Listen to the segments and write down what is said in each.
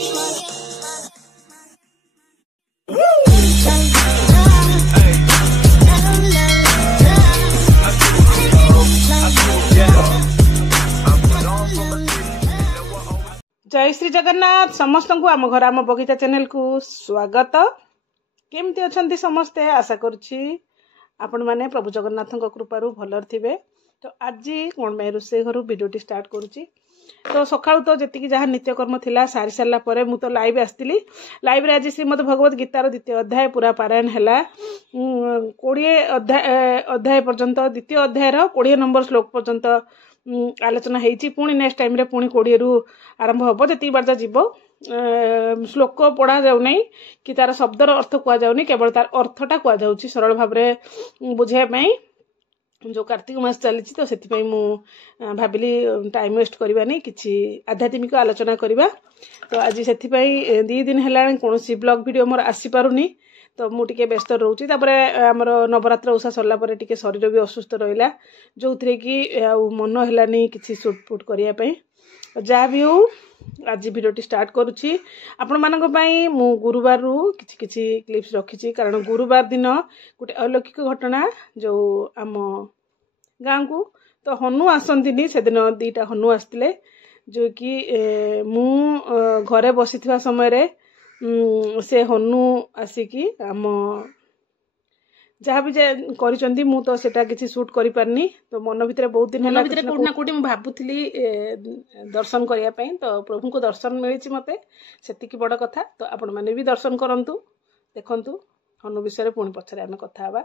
जय श्री जगन्नाथ समस्त को आम घर आम बगीचा चैनल को स्वागत। केमती अच्छा समस्ते आशा करुच्ची आपण मैंने प्रभु जगन्नाथ कृपारू भलर थे। तो आज कौन मैं रोसे घर भिडियोटी स्टार्ट करुच्ची। तो सकाळू तो जी जहाँ नित्यकर्म थिला सारी सारा पर मु तो लाइव आसती। लाइव रे आज श्रीमद भगवत गीतार द्वितीय अध्याय पूरा पारायण है 20 अध्याय पर्यंत द्वितीय अध्यायर 20 नंबर श्लोक पर्यंत आलोचना होती। पुणी नेक्स्ट टाइम रे पुणी 20 रु आरंभ हम जी बार जीव श्लोक पढ़ा जाऊना कि तार शब्दर अर्थ कहुनी केवल तार अर्थटा कहुँ सरल भाव में बुझाई जो कार्तिक मास चली तो से भाविली टाइम वेस्ट करवानी कि आध्यात्मिक आलोचना करवा। तो आज से 2 दिन है कौन ब्लॉग वीडियो मोर आसी पारुनी तो मुझे व्यस्त रोचे। आमर नवरात्र उषा सरला टे शरीर भी असुस्थ रहा जो थे कि मन है कि सुटपुट करने जहाँ भी हो आज भिडियोटी स्टार्ट करुच्ची। आपण मानक पई मु गुरुवार रु किछि क्लिप्स रखी कारण गुरुवार दिन गोटे अलौकिक घटना जो आम गाँ को तो हनु आसती से दिन 2टा हनु आसते जो कि मु घरे बसी समय रे से हनु आसिकी आम जहाँ भी करिसेंती मु तो सेटा किसी शूट करि पारनी। तो मन भितर बहुत दिन है कोना कोटी मु भाबुथली दर्शन करिया पई तो प्रभु को दर्शन मिली मते सेतिकी बड़ कथा। तो आपण माने भी दर्शन करंतु देखंतु हनु विषय पुणी पछरे आमे कथा हबा।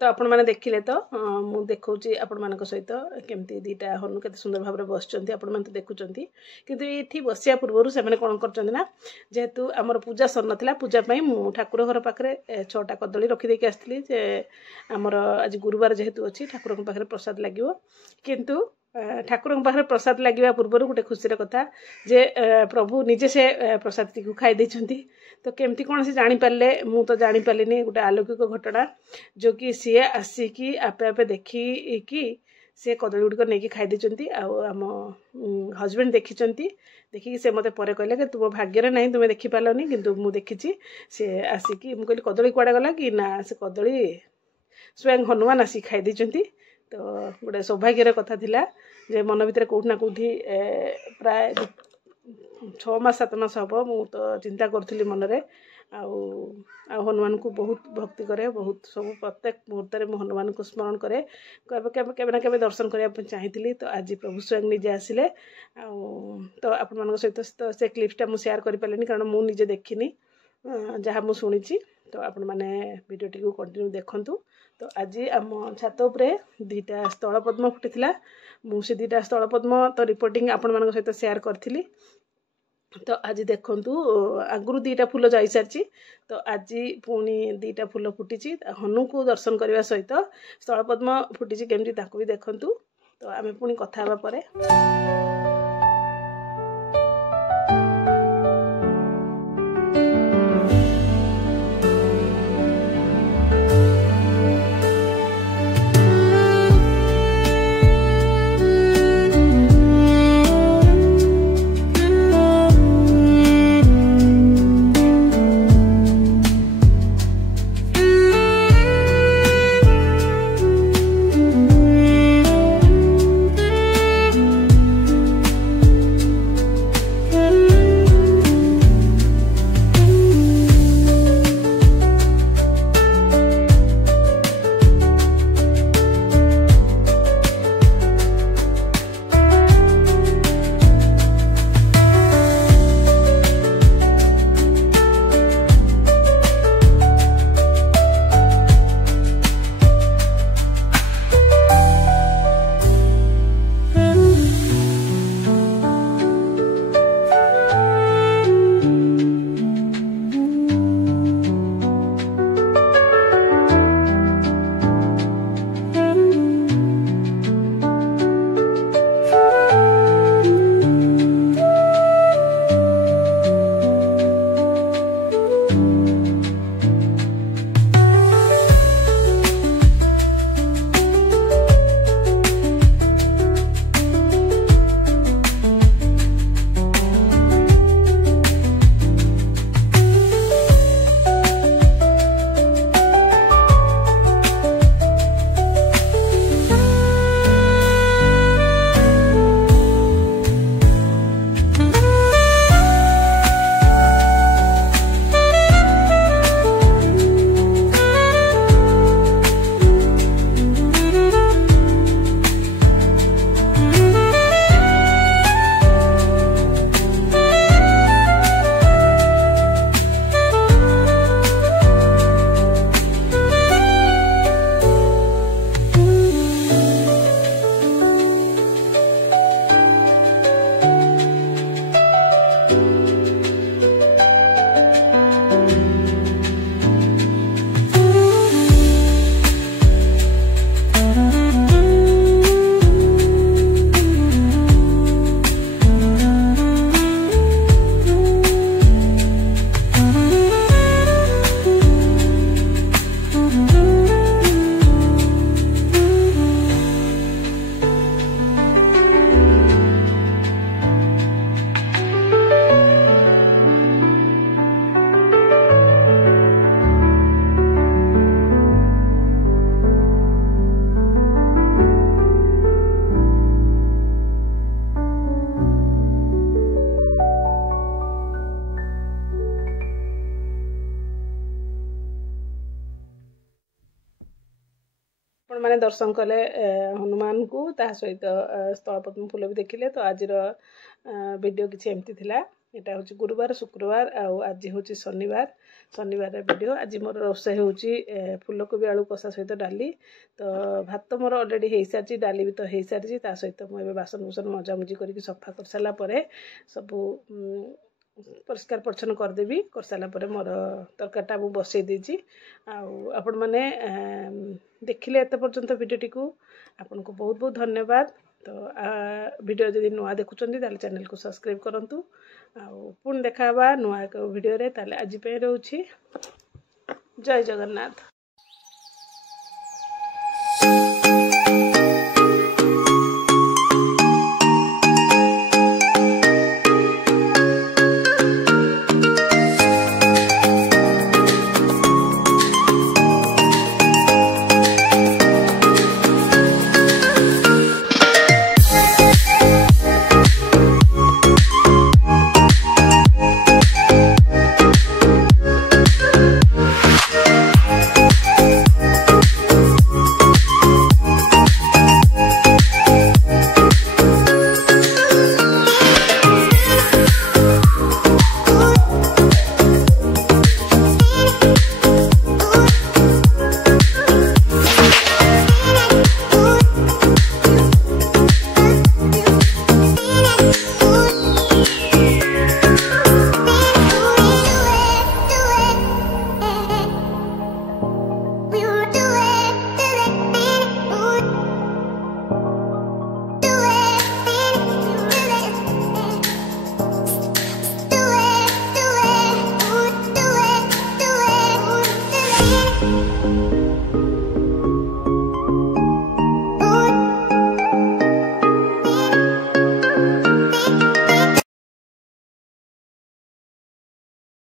तो आपण मैंने देखिले तो मु देखौची आपण मानक सहित केमती 2टा हनु केते सुंदर भाव में बसचंती आपण माने देखुचंती किंतु एठी बसिया पूर्वरु से माने कोन करचंती ना जेहेतु हमर पूजा सर नथिला पूजा पई मु ठाकुर घर पाखरे 6टा कदली रखी देके आस्थिली जे हमर आज गुरुवार जेहेतु अछि ठाकुर को पाखरे प्रसाद लागिवो किंतु ठाकुर को पाखरे प्रसाद लागिवा पूर्वरु गोटे खुशी कथा जे प्रभु निजे से प्रसाद को खाई देछंती। तो केमती कौन से जानी पारे मु तो जानी पारिनी गोटे अलौकिक घटना जो कि सी आसिकी आपे आपे देखी कि से कदली गुड़िक नहीं खाई देती आम हजबैंड देखी देखिकी से मत पर कहले कि तुम भाग्य ना तुम्हें देखिपारनी कि मुझे देखी सी आसिकी मुझे कहली कदली कुआड़े गला कि ना से कदली स्वयं हनुमान आसिक खाई देती। तो गोटे सौभाग्यर कथा थिला जे मन भितर कौटना कौटी प्राय 6 मास 7 मास हम मु तो चिंता करी मनरे हनुमान को बहुत भक्ति करे बहुत सब प्रत्येक मुहूर्त में हनुमान को स्मरण करे केबे ना केबे दर्शन करने चाहिए। तो आज प्रभु स्वयं निजे आसिले तो आपण सहित तो से क्लिप्सटा मुझे सेयार कर पारे कारण मुझे निजे देखनी जहाँ मुझे शुणी। तो आपण मैंने भिडियोटी को कंटिन्यू देखंतु। तो आज आम छात उपरे 2टा स्थल पद्म फुटी मुझे 2टा स्थल पद्म तो रिपोर्टिंग आपण मान सहित सेयार करी। तो आज देखंतु आगुरी 2टा फूल जाई सारी तो आज पुणी 2टा फूल फुटी हनु को दर्शन करने सहित स्थल पद्म फुटी केमती ताकू भी देखंतु। तो आम पुणी कथा हेबा परे। मैंने दर्शन कले हनुमान को ता सहित स्थल पद्म फूल भी देखिले। तो आज वीडियो किसी एमती थिला। एटा हूँ गुरुवार शुक्रवार आज हूँ शनिवार शनिवार वीडियो। आज मोर रोषे हूँ फूलकोबी आलू कषा सहित डाली। तो भात मोर अलरेडी हो सारी डाली भी तो हो सारी सहित मुझे बासन बुसन मजामुजी करके सफा कर सारापर सबू परिष्कार परिच्छन्न करदेवी कर सारापर मोर तरकारीटा मुझे बसई देती। आपण मैंने देखिले एत पर्यंत वीडियोटी को आपन को बहुत बहुत धन्यवाद। तो वीडियो जदि नुआ देखुंत चैनल को सब्सक्राइब करूँ। पुणी देखा नुआ एक वीडियो रे ताले आज पे रोची। जय जगन्नाथ।